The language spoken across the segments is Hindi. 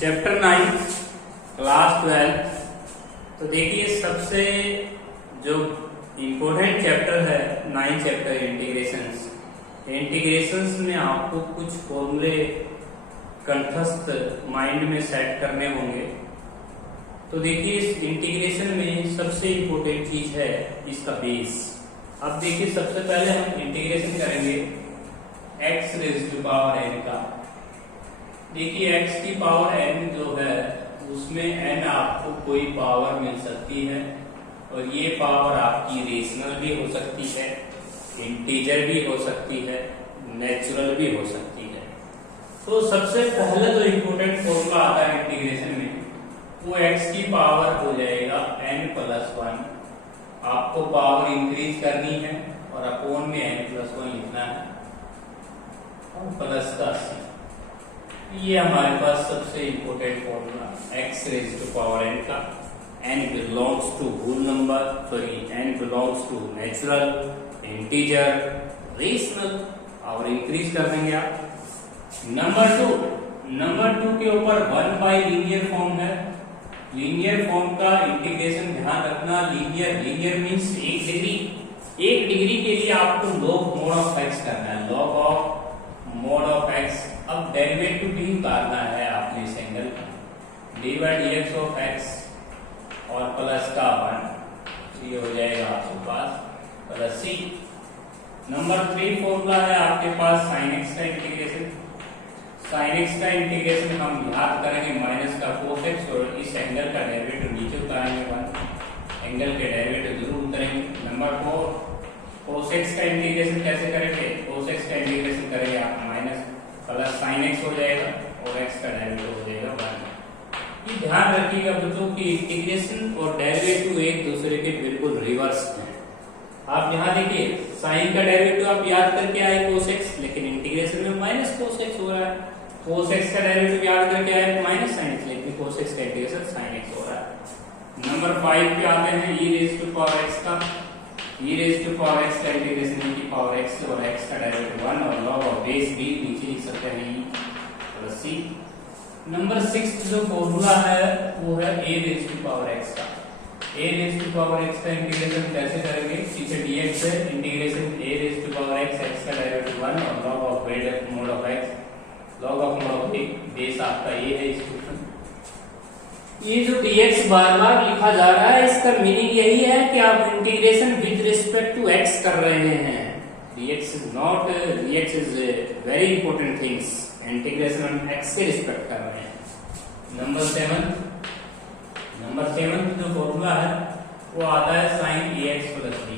Chapter 9 class 12। तो देखिए सबसे जो इम्पोर्टेंट चैप्टर है 9 चैप्टर इंटीग्रेशंस। इंटीग्रेशंस में आपको कुछ फॉर्मूले कंठस्थ माइंड में सेट करने होंगे। तो देखिए इस इंटीग्रेशन में सबसे इम्पोर्टेंट चीज है इसका बेस। अब देखिए सबसे पहले हम इंटीग्रेशन करेंगे x raise to power n का। देखिए x की पावर n जो है उसमें n आपको कोई पावर मिल सकती है और ये पावर आपकी रेशनल भी हो सकती है, इंटीजर भी हो सकती है, नेचुरल भी हो सकती है। तो सबसे पहले जो इम्पोर्टेंट फॉर्मूला आता है इंटीग्रेशन में वो x की पावर हो जाएगा n+1। आपको पावर इंक्रीज करनी है और अपोन में n+1 लिखना है और प्लस का c। ये हमारे पास सबसे important formula x raise to power n का। n belongs to whole number, n belongs to natural, integer, rational और इंक्रीज कर देंगे आप। नंबर 2 के ऊपर 1/लीनियर फॉर्म है। लीनियर फॉर्म का इंटीग्रेशन ध्यान रखना, लीनियर मींस 1 डिग्री। 1 डिग्री के लिए आपको log mod ऑफ x करना है, log of mod of x। अब डेरिवेटिव भी निकालना है आपने इस एंगल का, dy/dx ऑफ x और प्लस का 1, ये हो जाएगा आपके पास प्लस c। नंबर 3 फॉर्मूला है आपके पास sin x का इंटीग्रेशन। sin x का इंटीग्रेशन हम याद करेंगे माइनस का cos x और इस एंगल का डेरिवेटिव नीचे उतारेंगे 1, एंगल के डेरिवेटिव जरूर उतारेंगे। नंबर 4 cos x का इंटीग्रेशन कैसे करेंगे? cos x का इंटीग्रेशन करेंगे आप माइनस प्लस sin x हो जाएगा और x का डेरिवेटिव हो जाएगा 1। ये ध्यान रखिएगा बच्चों कि इंटीग्रेशन और डेरिवेटिव एक दूसरे के बिल्कुल रिवर्स हैं। आप यहाँ देखिए साइन का डेरिवेटिव आप याद करके आए cos x, लेकिन इंटीग्रेशन में माइनस cos x हो रहा है। cos x का डेरिवेटिव याद करके आए माइनस sin x, लेकिन cos x का इंटीग्रेशन sin x हो रहा है। नंबर 5 पे आते हैं e raise to power x का। e raise to power x का इंटीग्रेशन e की पावर x और x का डेरिवेटिव 1 और log ऑफ बेस भी नीचे लिख सकते हैं e प्लस c। नंबर 6 जो फॉर्मूला है वो है a raise to power x का। a raise to power x का इंटीग्रेशन कैसे करेंगे? पीछे dx है, integration a raise to power x का डेरिवेटिव 1 और log of mod of x, log of mod of base आपका ये है इक्वेशन। ये जो dx बार-बार लिखा जा रहा है इसका मीनिंग यही है कि आप integration with respect to x कर रहे हैं। dx is very important things। Integration हम x के रिस्पेक्ट कर रहे हैं। नंबर 7 जो फॉर्मूला है वो आता है sin ax प्लस b।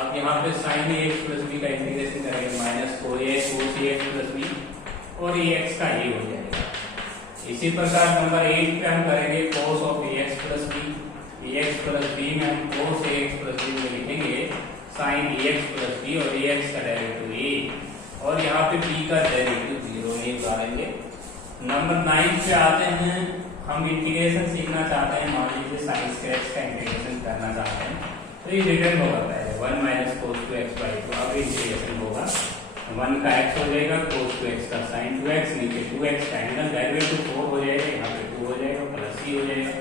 अब यहाँ पे sin ax प्लस b का इंटीग्रेशन करेंगे minus cos ax plus b और ax का ये हो जाएगा। इसी प्रकार नंबर 8 पे हम करेंगे cos of ax plus b में हम cos ax प्लस b में लिखेंगे sin ax प्लस b और ax का डेरिवेटिव a और यहाँ पे b का डेरिवेटिव 0 नहीं उतारेंगे। नंबर 9 पे आते हैं, हम इंटीग्रेशन सीखना चाहते हैं। मान लीजिए sin x का इंटीग्रेशन करना चाहते हैं तो ये रिटर्न होगा पहले 1 - cos 2x/2। अब इंटीग्रेशन होगा 1 का x हो जाएगा, cos 2x का sin 2x, नीचे 2x का एंगल डेरिवेटिव 4 हो जाएगा, यहाँ पे 2 हो जाएगा प्लस c हो जाएगा।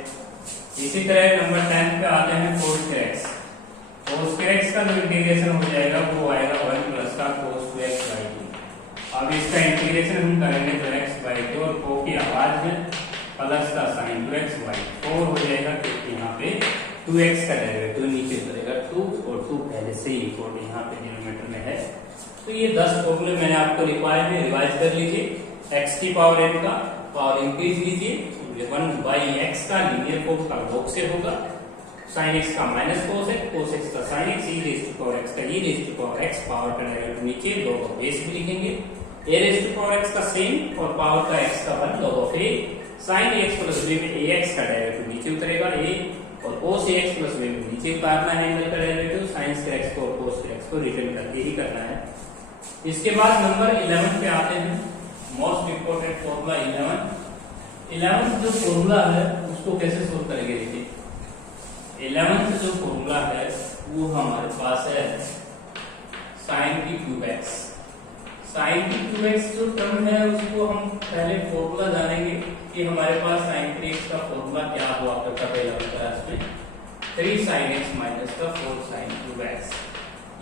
इसी तरह नंबर 10 पे आते हैं cos x का जो इंटीग्रेशन हो जाएगा वो आएगा 1 प्लस का cos 2x/2। अब इसका इंटीग्रेशन हम करेंगे तो x/2 और को की आवाज है प्लस का sin 2x/4 हो जाएगा क्योंकि यहाँ पे 2x का डेरिवेटिव नीचे उतरेगा 2 और 2 पहले से ही यहाँ पे डिनोमिनेटर में है। तो ये 10 फॉर्मूले मैंने आपको लिखवाए हैं, रिवाइज कर लीजिए। x की पावर n का पावर इंक्रीज लीजिए, 1/x का लीनियर फॉर्म का log से होगा, sin x का माइनस cos x का sin x, e raise to power x का e raise to power x, power का डेरिवेटिव नीचे log ऑफ बेस भी लिखेंगे, a raise to power x का सेम और पावर का x का 1 log of a, sin ax plus b में ax का डेरिवेटिव नीचे उतरेगा a और cos ax प्लस b में नीचे उतारना है एंगल का डेरिवेटिव, sin x को और cos x को रिटर्न करके ही करना है। इसके बाद नंबर 11 पे आते हैं, मोस्ट इंपोर्टेंट फॉर्मूला 11 जो फॉर्मूला है उसको कैसे सोल्व करेंगे? देखिए 11th जो फॉर्मूला है वो हमारे पास है sin की क्यूब x। sin की 2x जो टर्म है उसको हम पहले फॉर्मूला जानेंगे कि हमारे साइन एक्स माइनस का 4 साइन क्यूब एक्स।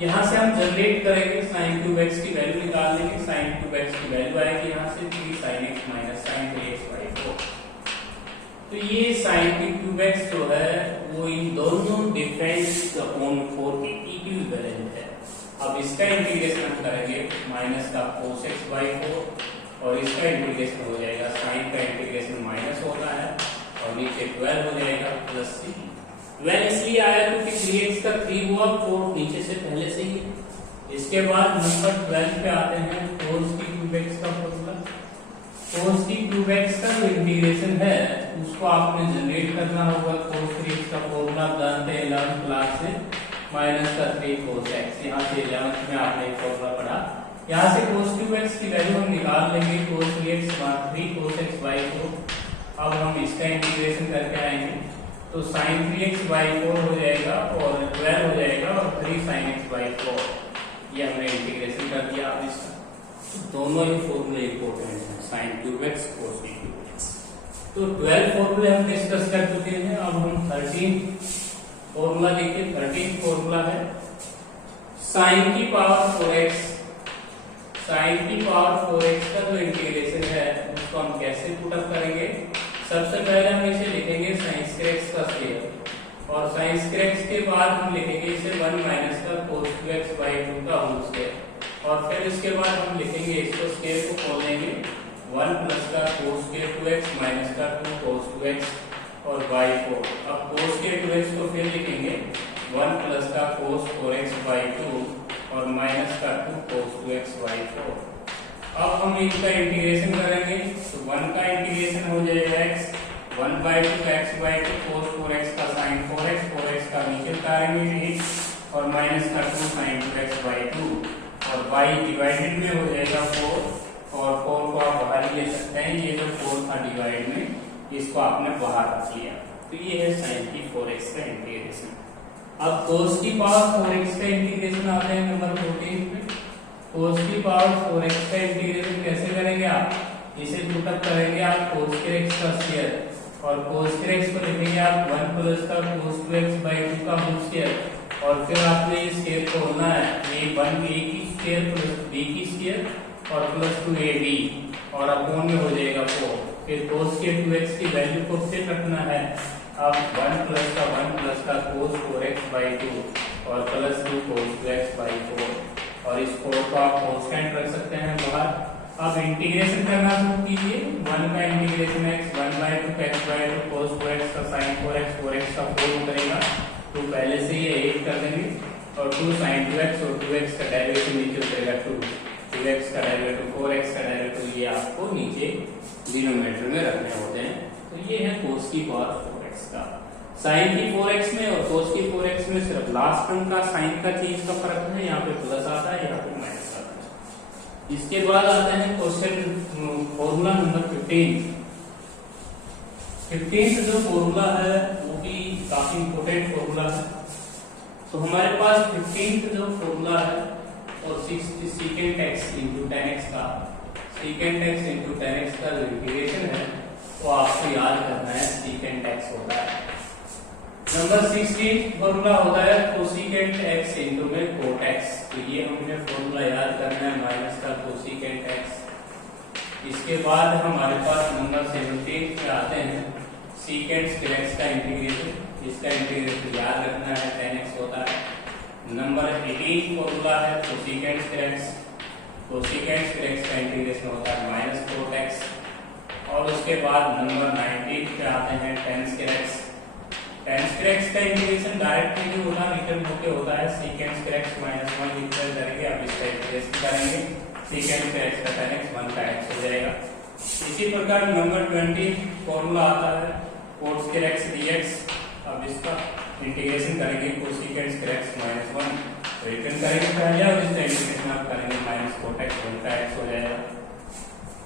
यहाँ से हम जनरेट करेंगे साइन क्यूब एक्स की वैल्यू निकाल लेंगे। साइन क्यूब एक्स की वैल्यू आएगी यहाँ से 3 sine x minus sine 3x by 4। तो ये साइन क्यूब एक्स जो है वो इन दोनों डिफरेंस अपॉन 4 के इक्विवेलेंट है। अब इसका इंटीग्रेशन हम करेंगे माइनस का cos x बाई 4 और इसका इंटीग्रेशन हो जाएगा साइन का इंटीग्रेशन माइनस होता है और नीचे 12 हो जाएगा प्लस 3। 12 इसलिए आया क्योंकि 3x का 3 हुआ, 4 नीचे से पहले से ही। इसके बाद नंबर 12 पे आते हैं cos की क्यूब x का फॉर्मूला। cos की क्यूब x का जो इंटीग्रेशन है उसको आपने जनरेट करना होगा। cos 3x का फॉर्मूला जानते हैं 11th क्लास से, माइनस का 3 cos x। यहाँ से 11th में आपने एक फॉर्मूला पढ़ा। यहाँ से cos क्यूब x की वैल्यू हम निकाल लेंगे cos 3x 3 cos x by 4। अब हम इसका इंटीग्रेशन करके आएंगे तो sin 3x बाई 4 हो जाएगा और 12 हो जाएगा और 3 sin x बाई 4। ये हमने इंटीग्रेशन कर दिया। अब इसका दोनों ही फॉर्मूले इंपॉर्टेंट हैं, sin cube x cos cube x। तो 12 फॉर्मूले हम डिस्कस कर चुके हैं। अब हम 13 फॉर्मूला देखिए। 13 फॉर्मूला है sin की पावर 4x। sin की पावर 4x का जो इंटीग्रेशन है उसको हम कैसे पुट अप करेंगे। सबसे पहले हम इसे लिखेंगे sin स्क्वायर x का स्क्वायर और sin स्क्वायर x के बाद हम लिखेंगे इसे 1 माइनस का cos 2x बाई 2 का होल स्क्वायर और फिर इसके बाद हम लिखेंगे इसको स्क्वायर को खोल देंगे 1 प्लस का cos स्क्वायर 2x माइनस का 2 cos 2x और बाई 4। अब cos स्क्वायर 2x को फिर लिखेंगे 1 प्लस का cos 4x बाई 2 और माइनस का 2 cos 2x बाई 4। अब हम इनका इंटीग्रेशन करेंगे तो 1 का इंटीग्रेशन हो जाएगा x 1 by 2 x by 2 cos 4x का sin 4x 4x का नीचे उतारेंगे और माइनस का 2 sin 2x बाई 2 और y डिवाइडेड में हो जाएगा 4 और 4 को आप बाहर ले सकते हैं। ये जो 4 था डिवाइड में इसको आपने बाहर रख लिया। तो ये है sin की 4x का इंटीग्रेशन। अब cos की पावर 4x का इंटीग्रेशन आता है नंबर 14 पे। cos की पावर 4x का इंटीग्रेशन कैसे करेंगे आप, इसे पुट अप करेंगे आप cos x का स्क्वायर और cos x को लिखेंगे आप 1 प्लस का cos 2x बाई 2 का होल स्क्वायर और फिर आपने इस स्क्वायर को होना है a 1 a की स्क्वायर प्लस b की स्क्वायर और प्लस 2ab और अपॉन में हो जाएगा 4। फिर cos के 2x की वैल्यू को फिर रखना है। अब 1 प्लस का cos 4x बाई 2 और प्लस 2 cos 2x बाई 4 और इस 4 को आप कांस्टेंट रख सकते हैं बाहर। अब इंटीग्रेशन करना शुरू कीजिए। 1 का integration x 1 by 2 x by 2 cos 4x का sin 4x 4x का 4 करेगा तो पहले से ये 8 कर देंगे और 2 sin 2x और 2x का डेरिवेटिव नीचे उतरेगा 2x का डेरिवेटिव 4x का डेरिवेटिव ये आपको नीचे डिनोमिनेटर में रखने होते हैं। तो ये है cos की पावर 4x का। sin की 4x में और cos की 4x में सिर्फ लास्ट टर्म का sin का चीज का फर्क है, यहाँ पे प्लस आता है यहाँ पे माइनस आता है। इसके बाद आता है क्वेश्चन फॉर्मूला नंबर 15। 15 जो फॉर्मूला है वो भी काफी इंपॉर्टेंट फॉर्मूला है। तो हमारे पास 15 जो फॉर्मूला है और secant x into tan x का secant x into tan x का जो इंटीग्रेशन है वो आपको याद करना है। secant x होता है नंबर 16 फॉर्मूला होता है cosecant x into में cot x। तो ये हमने फॉर्मूला याद करना है माइनस का cosecant x। इसके बाद हमारे पास नंबर 17 पे आते हैं secant x का इंटीग्रेशन। इसका इंटीग्रेशन याद रखना है tan x होता है। नंबर 18 फॉर्मूला है cosecant x। cosecant x का इंटीग्रेशन होता है माइनस cot x। और उसके बाद नंबर 19 पे आते हैं tan x। tan x का इंटीग्रेशन डायरेक्ट नहीं होता, रिटर्न होके होता है secant x माइनस 1 इंटीग्रेट करके अब इसका इंटीग्रेशन करेंगे secant x का tan x 1 का x हो जाएगा। इसी प्रकार नंबर 20 फॉर्मूला आता है cos x dx। अब इसका इंटीग्रेशन करेंगे cosecant x माइनस 1 रिटर्न करेंगे पहले और इसका इंटीग्रेशन आप करेंगे माइनस cot x 1 का x हो जाएगा।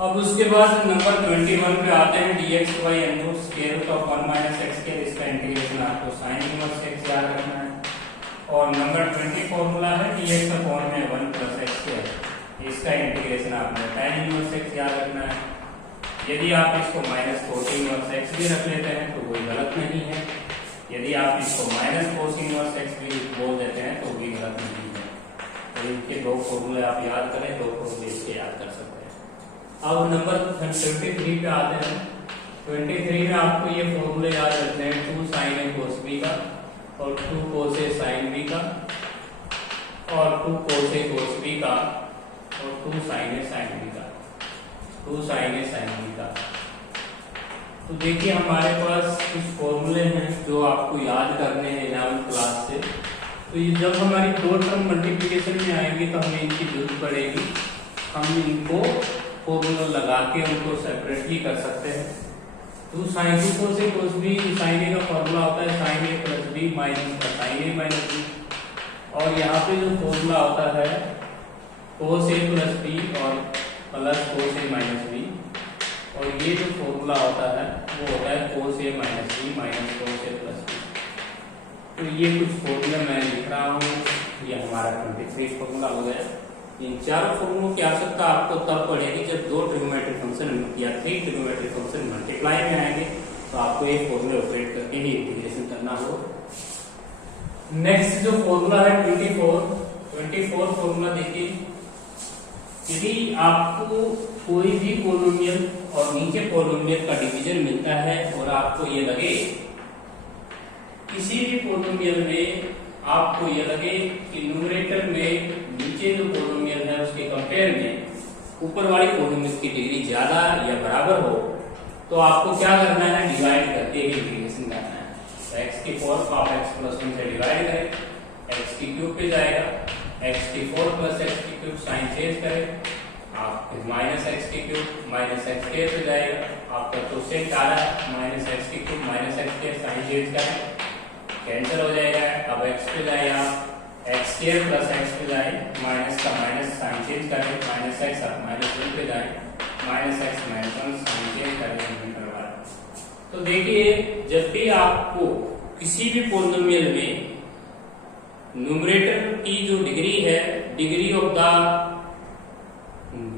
अब उसके बाद नंबर 21 पे आते हैं dx by n square root of 1 minus x के। इसका इंटीग्रेशन आपको sin इनवर्स x याद रखना है। और नंबर 20 फॉर्मूला है dx अपॉन में 1 प्लस x स्क्वायर। इसका इंटीग्रेशन आपने tan इनवर्स x याद रखना है। यदि आप इसको माइनस 14 इनवर्स x भी रख लेते हैं तो कोई गलत नहीं है। यदि आप इसको माइनस कोस इनवर्स एक्स भी बोल देते हैं तो भी गलत नहीं है। तो इनके दो फॉर्मूले आप याद करें, दो फॉर्मूले इसके याद कर सकते हैं। अब नंबर 23 पे आते हैं। 23 में आपको ये फॉर्मूले याद रखने हैं, 2 sin a cos b का और 2 cos a sin b का और 2 cos a cos b का और 2 sin a sin b का, 2 sin a sin b का। तो देखिए हमारे पास कुछ फॉर्मूले हैं जो आपको याद करने हैं 11वीं क्लास से। तो ये जब हमारी दो टर्म मल्टीप्लिकेशन में आएंगे तो हमें इनकी जरूरत पड़ेगी, हम इनको फॉर्मूला लगा के उनको सेपरेटली कर सकते हैं। 2 sin 2 cos a cos b, sin a का फॉर्मूला होता है sin a plus b minus का sin a माइनस b, और यहाँ पे जो फॉर्मूला होता है cos a प्लस b और plus cos a minus b, और ये जो फॉर्मूला होता है वो होता है cos a minus b minus cos a plus b। तो ये कुछ फॉर्मूला मैं लिख रहा हूँ, ये हमारा 23 फॉर्मूला हो गया। इन चारों फॉर्मूलों की आवश्यकता आपको तब पड़ेगी जब दो ट्रिग्नोमेट्रिक फंक्शन या 3 ट्रिग्नोमेट्रिक फंक्शन मल्टीप्लाई में आएंगे, तो आपको ये फॉर्मूले ऑपरेट करके ही इंटीग्रेशन करना हो। नेक्स्ट जो फॉर्मूला है 24 फॉर्मूला देखिए, यदि आपको कोई भी पॉलिनोमियल और नीचे पॉलिनोमियल का डिवीजन मिलता है और आपको ये लगे, किसी भी पॉलिनोमियल में आपको ये लगे कि न्यूमरेटर में नीचे जो पॉलिनोमियल है उसके कंपेयर में ऊपर वाली पॉलिनोमियल की डिग्री ज्यादा या बराबर हो, तो आपको क्या करना है, डिवाइड करके ही इंटीग्रेशन करना है। तो x की 4 को आप x प्लस 1 से डिवाइड करें, x की क्यूब पे जाएगा, x की 4 प्लस x की क्यूब, साइन चेंज करें, आप माइनस x की क्यूब माइनस x स्क्वायर पे जाएगा, आपका क्वोशिएंट आ रहा है माइनस x की cube minus x square, sign change करें, कैंसिल हो जाएगा। अब x पे जाएगा, x स्क्वायर प्लस x पे जाए, माइनस का माइनस, साइन चेंज करें, माइनस x आप माइनस 1 पे जाए, minus x minus 1, sign change करें। तो देखिए जब भी आपको किसी भी पॉलिनोमियल में न्यूमरेटर की जो डिग्री है, डिग्री ऑफ द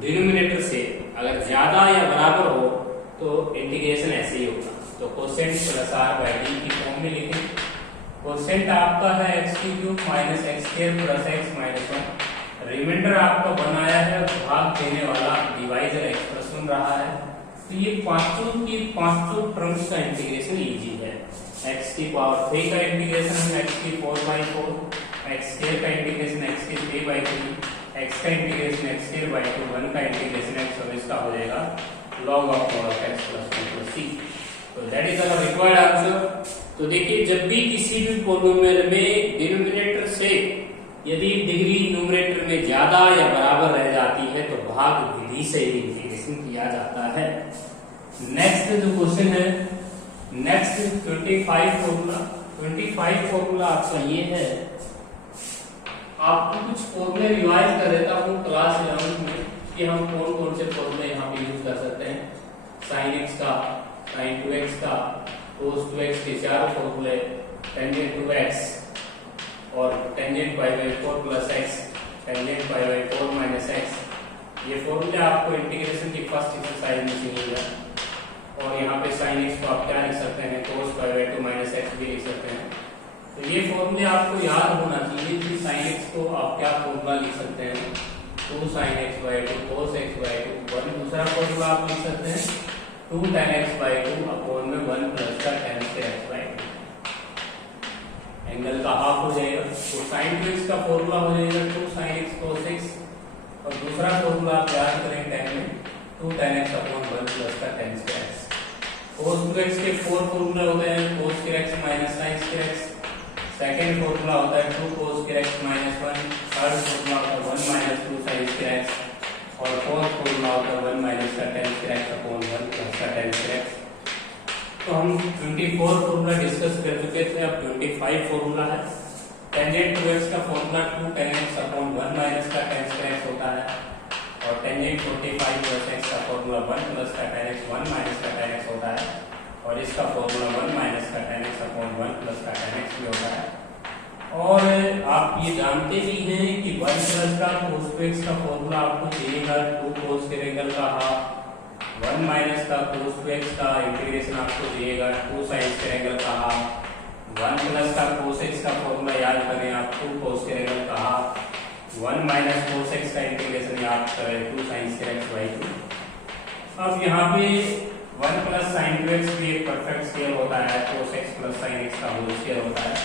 डिनोमिनेटर से अगर ज्यादा या बराबर हो तो इंटीग्रेशन ऐसे ही होगा। तो quotient plus r by d की फॉर्म में लिखें। कोसेंट आपका है x की cube minus x square plus x minus 1, reminder आपका बनाया है भाग देने वाला डिवाइजर एक्सप्रेशन रहा है। तो ये पांचों टर्म्स का इंटीग्रेशन इजी है। x की पावर 3 का इंटीग्रेशन है x की 4/4, x स्क्वायर का इंटीग्रेशन x की 3/3, x का इंटीग्रेशन x स्क्वायर बाई 2, 1 का इंटीग्रेशन x, और इसका हो जाएगा log of x plus 1 plus c। तो that is our required answer. तो देखिए जब भी किसी भी पॉलिनोमियल में डिनोमिनेटर से यदि डिग्री न्यूमरेटर में ज्यादा या बराबर रह जाती है तो भाग विधि से ही इंटीग्रेशन किया जाता है। नेक्स्ट जो क्वेश्चन है, नेक्स्ट 25 फॉर्मूला। 25 फॉर्मूला आपका ये है, आपको कुछ फॉर्मूले रिवाइज कर देता हूँ क्लास 11 में कि हम कौन कौन से फॉर्मूले यहाँ पे यूज कर सकते हैं। sin x का, sin 2x का, cos 2x के चार फॉर्मूले, टेंजेंट 2x और tangent pi by 4 plus x, tangent pi by 4 minus x, ये फॉर्मूले आपको इंटीग्रेशन की फर्स्ट एक्सरसाइज में चाहिए। और यहाँ पे sin x को आप क्या लिख सकते हैं, cos pi by 2 minus x भी लिख सकते हैं। तो ये फॉर्मूले आपको याद होना चाहिए कि sin x को आप क्या फॉर्मूला लिख सकते हैं, 2 sin x by 2 cos x by 2, 1 दूसरा फॉर्मूला आप लिख सकते हैं 2 tan x बाई 2 अपॉन में 1 प्लस का tan x बाई 2, एंगल का हाफ हो जाएगा। तो sin 2x का फॉर्मूला हो जाएगा 2 sin x cos x, और दूसरा फॉर्मूला आप याद करें tan में 2 tan x अपॉन 1 प्लस का tan x। cos 2x के 4 फॉर्मूला होते हैं, cos x minus sin x, second formula होता है 2 cos x minus 1, third formula होता है 1 माइनस 2 sin x, और फोर्थ फॉर्मूला होता है 1 माइनस का tan x अपॉन 1 प्लस का tan x। तो हम 24 फॉर्मूला डिस्कस कर चुके थे, अब 25 फॉर्मूला है। टेंजेंट 2x का formula 2 tan x upon 1 minus का tan x होता है, और टेंजेंट 45 प्लस x का फॉर्मूला 1 प्लस का tan x 1 माइनस का tan x होता है, और इसका फॉर्मूला 1 माइनस का tan x अपॉन 1 प्लस का tan x भी होता है। और आप ये जानते भी हैं कि 1 प्लस का cos 2x का फॉर्मूला आपको चाहिएगा 2 cos के एंगल का हाफ, 1 माइनस का cos 2x का इंटीग्रेशन आपको चाहिएगा 2 sin के एंगल का हाफ, 1 प्लस का cos x का फॉर्मूला याद करें आपको, cos के एंगल कहा 1 माइनस cos x का इंटीग्रेशन याद करें 2 sin x बाई 2। अब यहाँ पे 1 प्लस साइन 2x भी एक परफेक्ट स्केयर होता है, cos x plus sign x का होल स्केयर होता है।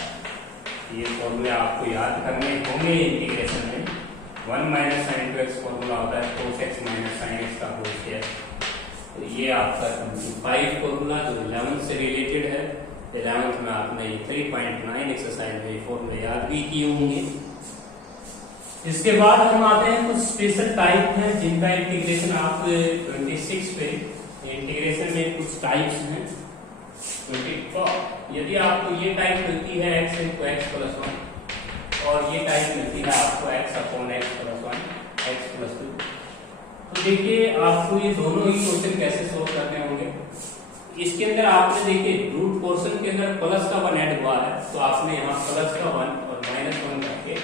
ये फॉर्मूले आपको याद करने होंगे इंटीग्रेशन में। 1 माइनस साइन 2x फॉर्मूला होता है cos x minus sine x का होल स्केयर। तो ये आपका 5 फॉर्मूला जो 11th से रिलेटेड है, 11th में आपने 3.9 एक्सरसाइज में फॉर्मूले याद भी किए होंगे। इसके बाद हम आते हैं कुछ स्पेशल टाइप हैं जिनका इंटीग्रेशन आप 26 पे, इंटीग्रेशन में कुछ टाइप्स हैं 24। यदि आपको ये टाइप मिलती है x into x plus 1 और ये टाइप मिलती है आपको x upon x plus 1 x plus 2, तो देखिए आपको ये दोनों ही क्वेश्चन कैसे सोल्व करने होंगे। इसके अंदर आपने देखिए रूट पोर्शन के अंदर प्लस का 1 ऐड हुआ है, तो आपने यहाँ प्लस का 1 और माइनस 1 करके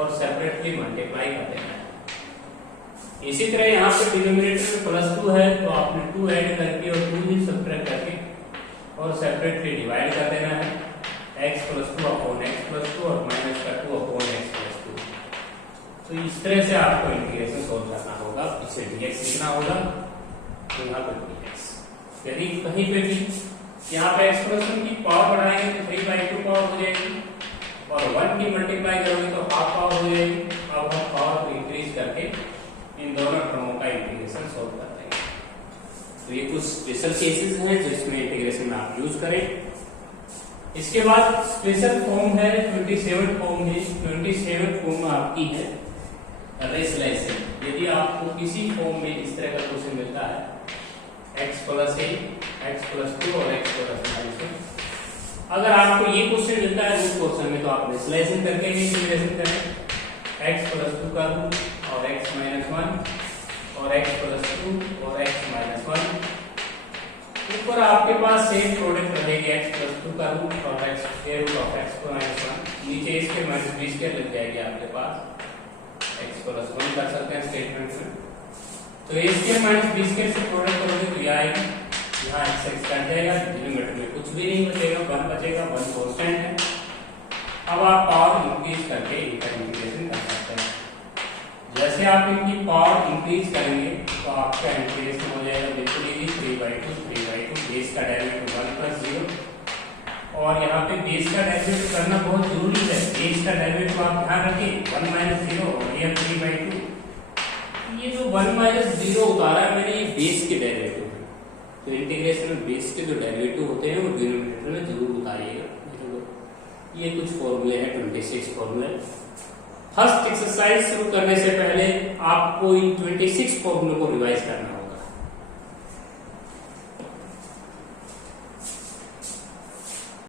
और सेपरेटली मल्टीप्लाई कर देना है। इसी तरह यहाँ पे डिनोमिनेटर में प्लस 2 है, तो आपने 2 ऐड करके और 2 ही सब्ट्रैक्ट करके और सेपरेटली डिवाइड कर देना है x plus 2 upon x plus 2 और माइनस का 2 अपॉन x प्लस 2। तो इस तरह से आपको इंटीग्रेशन सोल्व करना होगा। इसे dx लिखना होगा, तो यहाँ पर dx। यदि कहीं पे भी यहाँ पे एक्सप्रेशन की पावर बढ़ाएंगे तो 3/2 पावर हो जाएगी और 1 की मल्टीप्लाई करोगे तो हाफ पावर हो जाएगी। अब हम पावर को इंक्रीज करके इन दोनों टर्मों का इंटीग्रेशन सोल्व कर देंगे। तो ये कुछ स्पेशल केसेस हैं जिसमें इंटीग्रेशन आप यूज करें। इसके बाद स्पेशल फॉर्म है 27 फॉर्म है। 27 फॉर्म आपकी है रेशनलाइजेशन। यदि आपको किसी फॉर्म में इस तरह का क्वेश्चन मिलता है x plus a, x plus 2 और x प्लस माइनस 2, अगर आपको ये क्वेश्चन मिलता है रूट पोर्शन में तो आप रेशनलाइजेशन करके ही इंटीग्रेशन करें। x प्लस 2 का रूट और x माइनस 1 और x प्लस 2 और x माइनस 1। ऊपर आपके पास सेम प्रोडक्ट रहेगी x प्लस 2 का रूट और x square root of x minus 1। नीचे इसके माइनस b स्क्वायर लग जाएगी आपके पास। x प्लस 1 कर सकते हैं स्टेटमेंट में, तो a square minus b square से प्रोडक्ट करोगे तो यह आएगी, यहाँ x कट जाएगा, डिनोमिनेटर में कुछ भी नहीं बचेगा, 1 बचेगा, 1 कांस्टेंट है। अब आप पावर इंक्रीज करके इनका इंटीग्रेशन कर सकते हैं। जैसे आप इनकी पावर इंक्रीज करेंगे तो आपका इंटीग्रेशन हो जाएगा बिल्कुल इजी, 3/2 बेस का डेरिवेटिव 1 प्लस 0 और यहाँ पे बेस का डेरिवेटिव करना बहुत जरूरी है। बेस का डेरिवेटिव आप ध्यान रखिए 1 माइनस 0 और ये 3/2। ये जो 1 माइनस 0 उतारा है मैंने, ये बेस के डेरिवेटिव है, तो इंटीग्रेशन में बेस के जो डेरिवेटिव होते हैं वो डिनोमिनेटर में जरूर उतारिएगा। ये कुछ फॉर्मूले हैं 26 फॉर्मूले। फर्स्ट एक्सरसाइज शुरू करने से पहले आपको इन 26 फॉर्मूलों को रिवाइज करना